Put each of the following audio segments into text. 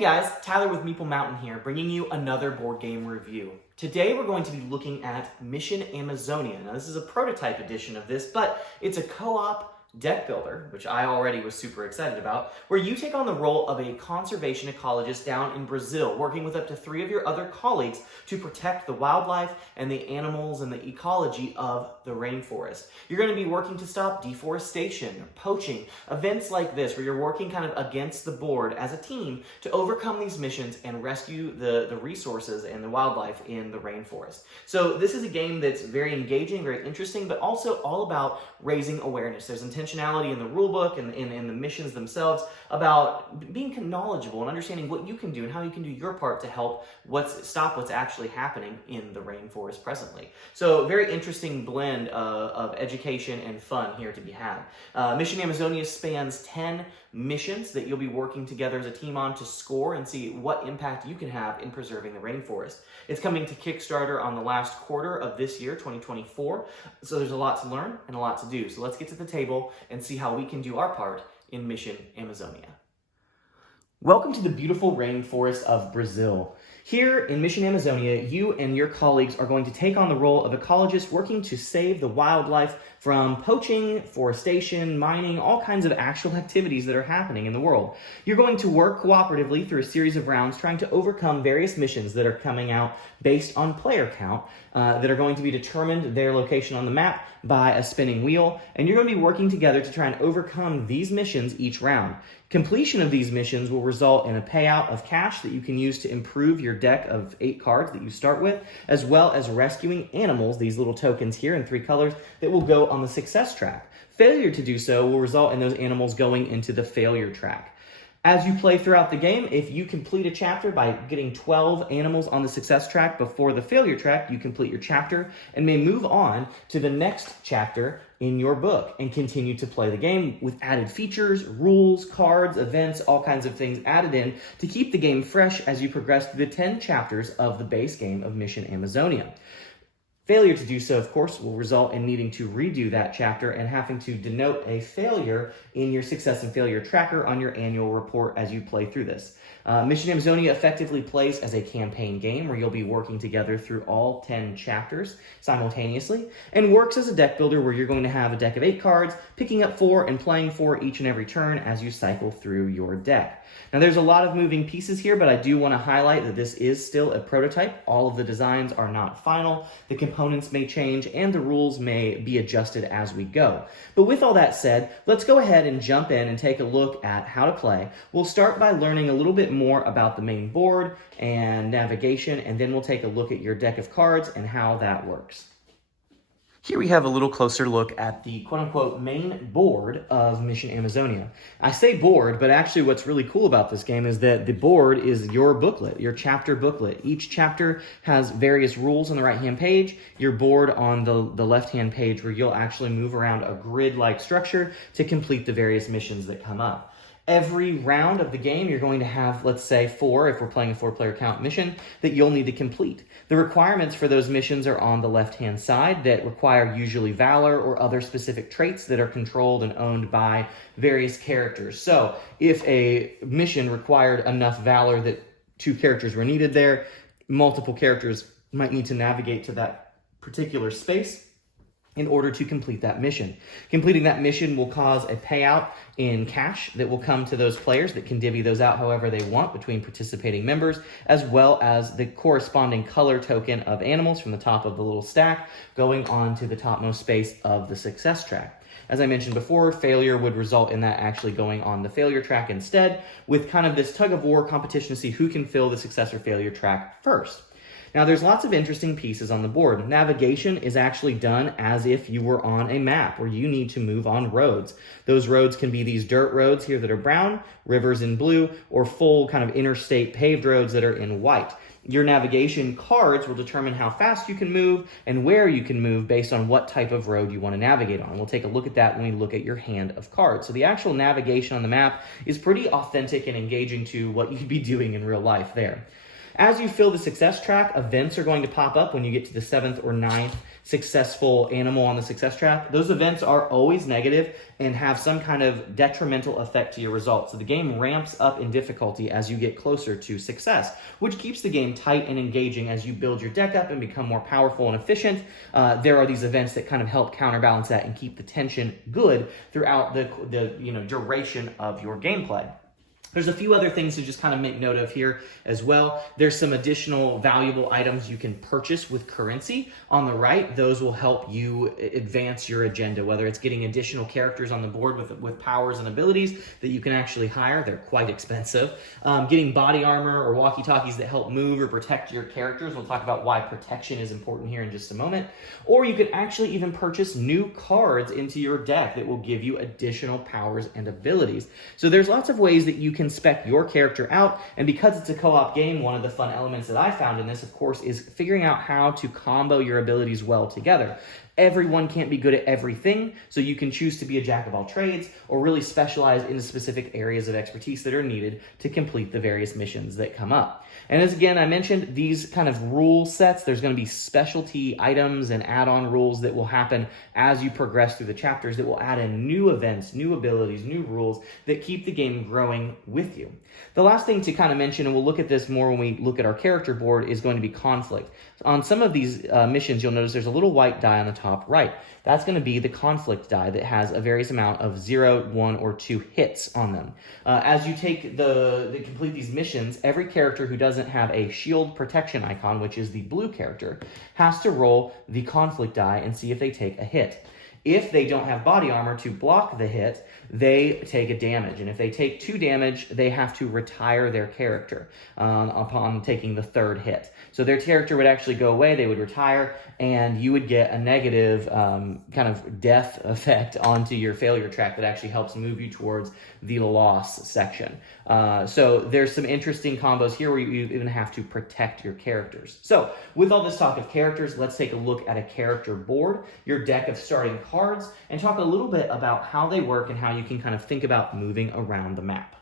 guys, Tyler with Meeple Mountain here, bringing you another board game review. Today we're going to be looking at Mission Amazonia. Now this is a prototype edition of this, but it's a co-op deck builder, which I already was super excited about, where you take on the role of a conservation ecologist down in Brazil, working with up to 3 of your other colleagues to protect the wildlife and the animals and the ecology of the rainforest. You're going to be working to stop deforestation, poaching, events like this, where you're working kind of against the board as a team to overcome these missions and rescue the resources and the wildlife in the rainforest. So this is a game that's very engaging, very interesting, but also all about raising awareness. There's intentionality in the rulebook and in the missions themselves about being knowledgeable and understanding what you can do and how you can do your part to help stop what's actually happening in the rainforest presently. So very interesting blend of education and fun here to be had. Mission Amazonia spans 10 missions that you'll be working together as a team on to score and see what impact you can have in preserving the rainforest. It's coming to Kickstarter on the last quarter of this year, 2024. So there's a lot to learn and a lot to do. So let's get to the table and see how we can do our part in Mission Amazonia. Welcome to the beautiful rainforest of Brazil. Here in Mission Amazonia, you and your colleagues are going to take on the role of ecologists working to save the wildlife from poaching, forestation, mining, all kinds of actual activities that are happening in the world. You're going to work cooperatively through a series of rounds trying to overcome various missions that are coming out based on player count that are going to be determined their location on the map by a spinning wheel, and you're going to be working together to try and overcome these missions each round. Completion of these missions will result in a payout of cash that you can use to improve your deck of 8 cards that you start with, as well as rescuing animals, these little tokens here in 3 colors, that will go on the success track. Failure to do so will result in those animals going into the failure track. As you play throughout the game, if you complete a chapter by getting 12 animals on the success track before the failure track, you complete your chapter and may move on to the next chapter in your book and continue to play the game with added features, rules, cards, events, all kinds of things added in to keep the game fresh as you progress through the 10 chapters of the base game of Mission Amazonia. Failure to do so, of course, will result in needing to redo that chapter and having to denote a failure in your success and failure tracker on your annual report as you play through this. Mission Amazonia effectively plays as a campaign game where you'll be working together through all 10 chapters simultaneously, and works as a deck builder where you're going to have a deck of 8 cards, picking up 4 and playing 4 each and every turn as you cycle through your deck. Now there's a lot of moving pieces here, but I do want to highlight that this is still a prototype. All of the designs are not final. The components may change and the rules may be adjusted as we go. But with all that said, let's go ahead and jump in and take a look at how to play. We'll start by learning a little bit more about the main board and navigation, and then we'll take a look at your deck of cards and how that works. Here we have a little closer look at the quote-unquote main board of Mission Amazonia. I say board, but actually what's really cool about this game is that the board is your booklet, your chapter booklet. Each chapter has various rules on the right-hand page, your board on the left-hand page where you'll actually move around a grid-like structure to complete the various missions that come up. Every round of the game, you're going to have, let's say, 4, if we're playing a 4-player count mission, that you'll need to complete. The requirements for those missions are on the left-hand side that require usually valor or other specific traits that are controlled and owned by various characters. So if a mission required enough valor that 2 characters were needed there, multiple characters might need to navigate to that particular space in order to complete that mission. Completing that mission will cause a payout in cash that will come to those players that can divvy those out however they want between participating members, as well as the corresponding color token of animals from the top of the little stack going on to the topmost space of the success track. As I mentioned before, failure would result in that actually going on the failure track instead, with kind of this tug-of-war competition to see who can fill the success or failure track first. Now, there's lots of interesting pieces on the board. Navigation is actually done as if you were on a map where you need to move on roads. Those roads can be these dirt roads here that are brown, rivers in blue, or full kind of interstate paved roads that are in white. Your navigation cards will determine how fast you can move and where you can move based on what type of road you want to navigate on. We'll take a look at that when we look at your hand of cards. So the actual navigation on the map is pretty authentic and engaging to what you'd be doing in real life there. As you fill the success track, events are going to pop up when you get to the 7th or 9th successful animal on the success track. Those events are always negative and have some kind of detrimental effect to your results. So the game ramps up in difficulty as you get closer to success, which keeps the game tight and engaging as you build your deck up and become more powerful and efficient. There are these events that kind of help counterbalance that and keep the tension good throughout the duration of your gameplay. There's a few other things to just kind of make note of here as well. There's some additional valuable items you can purchase with currency on the right. Those will help you advance your agenda, whether it's getting additional characters on the board with powers and abilities that you can actually hire. They're quite expensive. Getting body armor or walkie-talkies that help move or protect your characters. We'll talk about why protection is important here in just a moment. Or you can actually even purchase new cards into your deck that will give you additional powers and abilities. So there's lots of ways that you can spec your character out, and because it's a co-op game, one of the fun elements that I found in this, of course, is figuring out how to combo your abilities well together. Everyone can't be good at everything, so you can choose to be a jack of all trades or really specialize in the specific areas of expertise that are needed to complete the various missions that come up. And as again, I mentioned, these kind of rule sets, there's going to be specialty items and add-on rules that will happen as you progress through the chapters that will add in new events, new abilities, new rules that keep the game growing with you. The last thing to kind of mention, and we'll look at this more when we look at our character board, is going to be conflict. On some of these missions, you'll notice there's a little white die on the top right. That's going to be the conflict die that has a various amount of 0, 1, or 2 hits on them. As you take complete these missions, every character who doesn't have a shield protection icon, which is the blue character, has to roll the conflict die and see if they take a hit. If they don't have body armor to block the hit, they take a damage. And if they take 2 damage, they have to retire their character upon taking the 3rd hit. So their character would actually go away, they would retire, and you would get a negative kind of death effect onto your failure track that actually helps move you towards the loss section. So there's some interesting combos here where you even have to protect your characters. So with all this talk of characters, let's take a look at a character board, your deck of starting cards, and talk a little bit about how they work and how you can kind of think about moving around the map.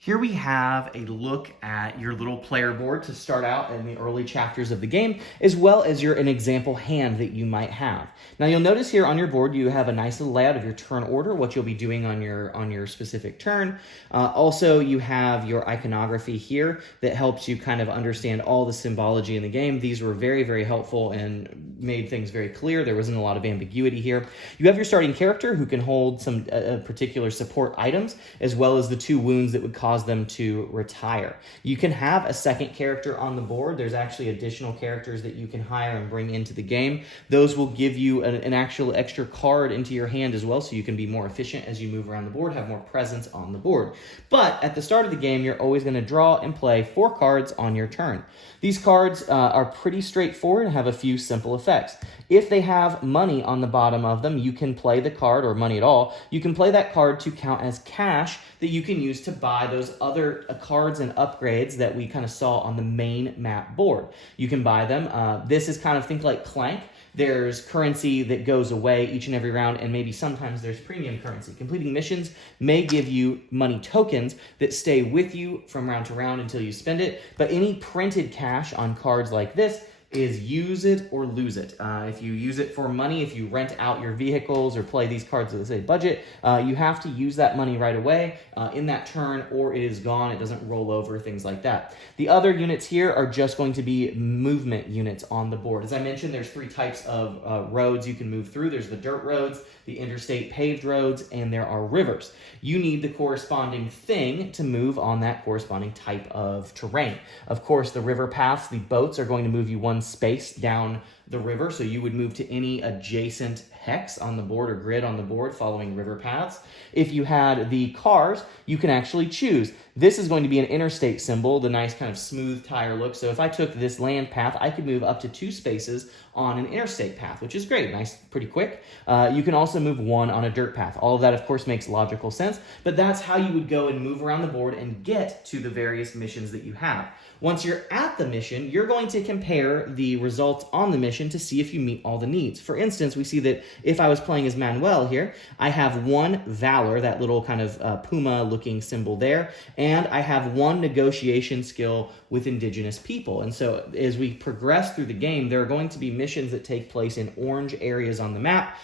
Here we have a look at your little player board to start out in the early chapters of the game, as well as an example hand that you might have. Now you'll notice here on your board you have a nice little layout of your turn order, what you'll be doing on your specific turn. Also, you have your iconography here that helps you kind of understand all the symbology in the game. These were very, very helpful and made things very clear. There wasn't a lot of ambiguity here. You have your starting character who can hold some particular support items, as well as the 2 wounds that would cause them to retire. You can have a second character on the board. There's actually additional characters that you can hire and bring into the game. Those will give you an actual extra card into your hand as well, so you can be more efficient as you move around the board, have more presence on the board. But at the start of the game, you're always going to draw and play 4 cards on your turn. These cards are pretty straightforward and have a few simple effects. If they have money on the bottom of them, you can play the card, or money at all, you can play that card to count as cash that you can use to buy those other cards and upgrades that we kind of saw on the main map board. You can buy them. This is kind of, think like Clank. There's currency that goes away each and every round, and maybe sometimes there's premium currency. Completing missions may give you money tokens that stay with you from round to round until you spend it, but any printed cash on cards like this is use it or lose it. If you use it for money, if you rent out your vehicles or play these cards with a budget, you have to use that money right away in that turn, or it is gone. It doesn't roll over, things like that. The other units here are just going to be movement units on the board. As I mentioned, there's 3 types of roads you can move through. There's the dirt roads, the interstate paved roads, and there are rivers. You need the corresponding thing to move on that corresponding type of terrain. Of course, the river paths, the boats, are going to move you 1 space down the river, so you would move to any adjacent hex on the board or grid on the board following river paths. If you had the cars, you can actually choose. This is going to be an interstate symbol, the nice kind of smooth tire look. So if I took this land path, I could move up to 2 spaces on an interstate path, which is great, nice, pretty quick. You can also move 1 on a dirt path. All of that, of course, makes logical sense, but that's how you would go and move around the board and get to the various missions that you have. Once you're at the mission, you're going to compare the results on the mission mission to see if you meet all the needs. For instance, we see that if I was playing as Manuel here, I have 1 valor, that little kind of puma-looking symbol there, and I have 1 negotiation skill with indigenous people. And so as we progress through the game, there are going to be missions that take place in orange areas on the map.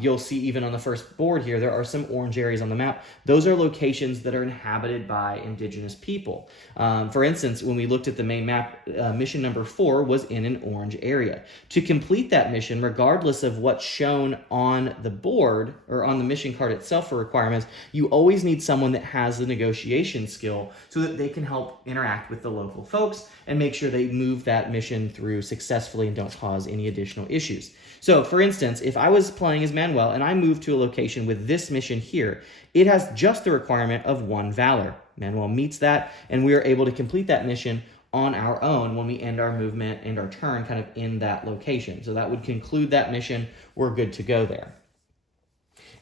You'll see even on the first board here, there are some orange areas on the map. Those are locations that are inhabited by indigenous people. For instance, when we looked at the main map, mission number 4 was in an orange area. To complete that mission, regardless of what's shown on the board or on the mission card itself for requirements, you always need someone that has the negotiation skill so that they can help interact with the local folks and make sure they move that mission through successfully and don't cause any additional issues. So, for instance, if I was playing as Manuel and I moved to a location with this mission here, it has just the requirement of 1 valor. Manuel meets that, and we are able to complete that mission on our own when we end our movement and our turn kind of in that location. So that would conclude that mission. We're good to go there.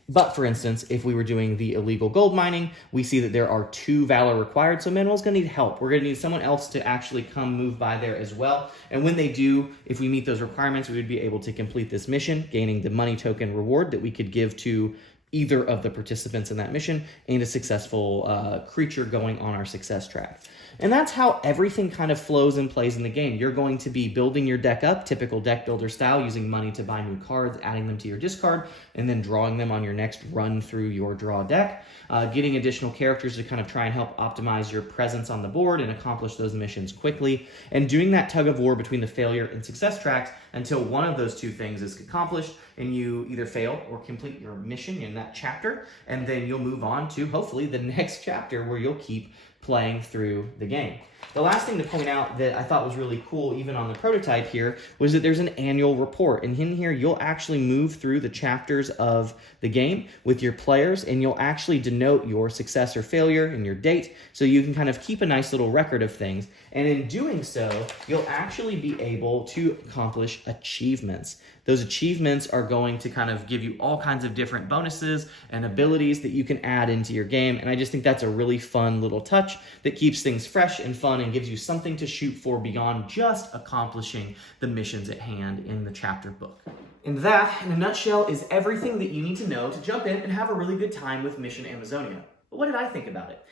But for instance, if we were doing the illegal gold mining, we see that there are 2 valor required, so Manuel's going to need help. We're going to need someone else to actually come move by there as well. And when they do, if we meet those requirements, we would be able to complete this mission, gaining the money token reward that we could give to either of the participants in that mission and a successful creature going on our success track. And that's how everything kind of flows and plays in the game. You're going to be building your deck up, typical deck builder style, using money to buy new cards, adding them to your discard, and then drawing them on your next run through your draw deck. Getting additional characters to kind of try and help optimize your presence on the board and accomplish those missions quickly. And doing that tug of war between the failure and success tracks until one of those 2 things is accomplished and you either fail or complete your mission in that chapter, and then you'll move on to hopefully the next chapter where you'll keep playing through the game. The last thing to point out that I thought was really cool, even on the prototype here, was that there's an annual report. And in here, you'll actually move through the chapters of the game with your players, and you'll actually denote your success or failure and your date, so you can kind of keep a nice little record of things. And in doing so, you'll actually be able to accomplish achievements. Those achievements are going to kind of give you all kinds of different bonuses and abilities that you can add into your game. And I just think that's a really fun little touch that keeps things fresh and fun and gives you something to shoot for beyond just accomplishing the missions at hand in the chapter book. And that, in a nutshell, is everything that you need to know to jump in and have a really good time with Mission Amazonia. But what did I think about it?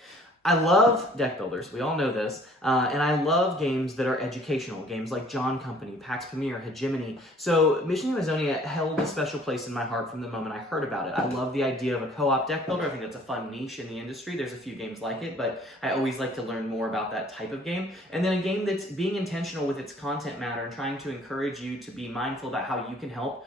I love deck builders, we all know this, and I love games that are educational, games like John Company, Pax Pamir, Hegemony. So Mission Amazonia held a special place in my heart from the moment I heard about it. I love the idea of a co-op deck builder. I think that's a fun niche in the industry. There's a few games like it, but I always like to learn more about that type of game. And then a game that's being intentional with its content matter and trying to encourage you to be mindful about how you can help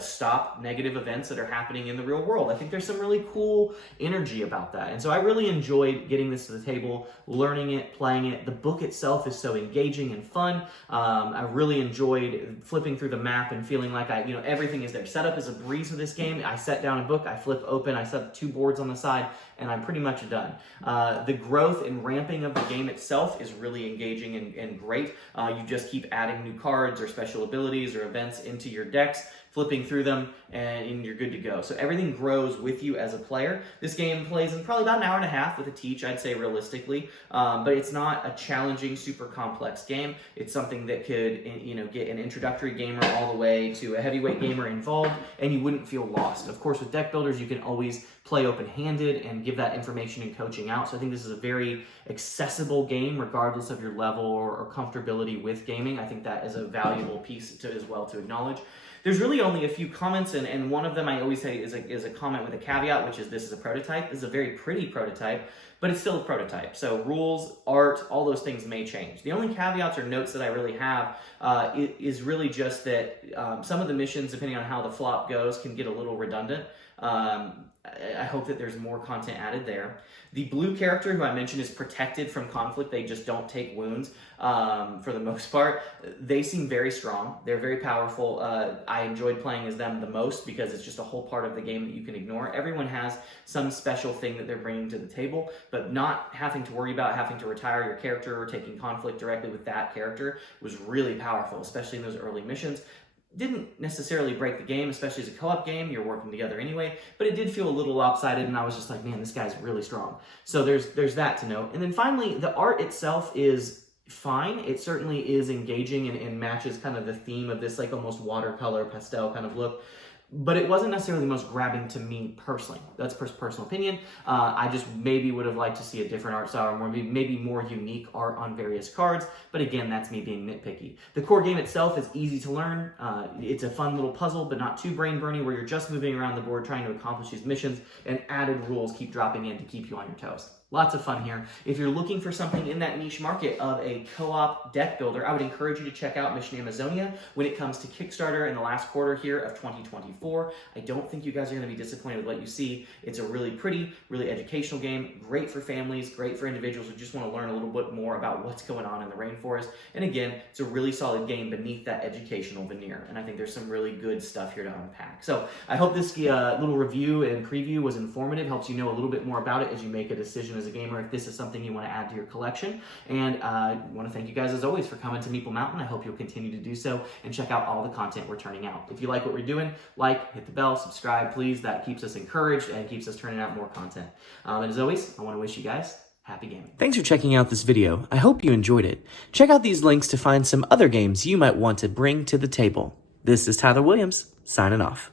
stop negative events that are happening in the real world. I think there's some really cool energy about that. And so I really enjoyed getting this to the table, learning it, playing it. The book itself is so engaging and fun. I really enjoyed flipping through the map and feeling like everything is there. Setup is a breeze for this game. I set down a book, I flip open, I set up 2 boards on the side, and I'm pretty much done. The growth and ramping of the game itself is really engaging and great. You just keep adding new cards or special abilities or events into your decks, flipping through them, and you're good to go. So everything grows with you as a player. This game plays in probably about an hour and a half with a teach, I'd say realistically, but it's not a challenging, super complex game. It's something that could get an introductory gamer all the way to a heavyweight gamer involved, and you wouldn't feel lost. Of course, with deck builders, you can always play open-handed and give that information and coaching out. So I think this is a very accessible game, regardless of your level or comfortability with gaming. I think that is a valuable piece as well to acknowledge. There's really only a few comments, and one of them I always say is a comment with a caveat, which is this is a prototype. This is a very pretty prototype, but it's still a prototype. So rules, art, all those things may change. The only caveats or notes that I really have is really just that some of the missions, depending on how the flop goes, can get a little redundant. I hope that there's more content added there. The blue character, who I mentioned, is protected from conflict. They just don't take wounds for the most part. They seem very strong. They're very powerful. I enjoyed playing as them the most because it's just a whole part of the game that you can ignore. Everyone has some special thing that they're bringing to the table, but not having to worry about having to retire your character or taking conflict directly with that character was really powerful, especially in those early missions. Didn't necessarily break the game, especially as a co-op game. You're working together anyway, but it did feel a little lopsided, and I was just like, man, this guy's really strong. So there's that to note. And then finally, the art itself is fine. It certainly is engaging and matches kind of the theme of this like almost watercolor pastel kind of look. But it wasn't necessarily the most grabbing to me personally. That's personal opinion. I just maybe would have liked to see a different art style or maybe more unique art on various cards. But again, that's me being nitpicky. The core game itself is easy to learn. It's a fun little puzzle, but not too brain-burning, where you're just moving around the board trying to accomplish these missions, and added rules keep dropping in to keep you on your toes. Lots of fun here. If you're looking for something in that niche market of a co-op deck builder, I would encourage you to check out Mission Amazonia when it comes to Kickstarter in the last quarter here of 2024. I don't think you guys are going to be disappointed with what you see. It's a really pretty, really educational game, great for families, great for individuals who just want to learn a little bit more about what's going on in the rainforest. And again, it's a really solid game beneath that educational veneer. And I think there's some really good stuff here to unpack. So I hope this little review and preview was informative, helps you know a little bit more about it as you make a decision as a gamer if this is something you want to add to your collection. And I want to thank you guys as always for coming to Meeple Mountain. I hope you'll continue to do so and check out all the content we're turning out. If you like what we're doing, like, hit the bell, subscribe, please. That keeps us encouraged and keeps us turning out more content. And as always, I want to wish you guys happy gaming. Thanks for checking out this video. I hope you enjoyed it. Check out these links to find some other games you might want to bring to the table. This is Tyler Williams, signing off.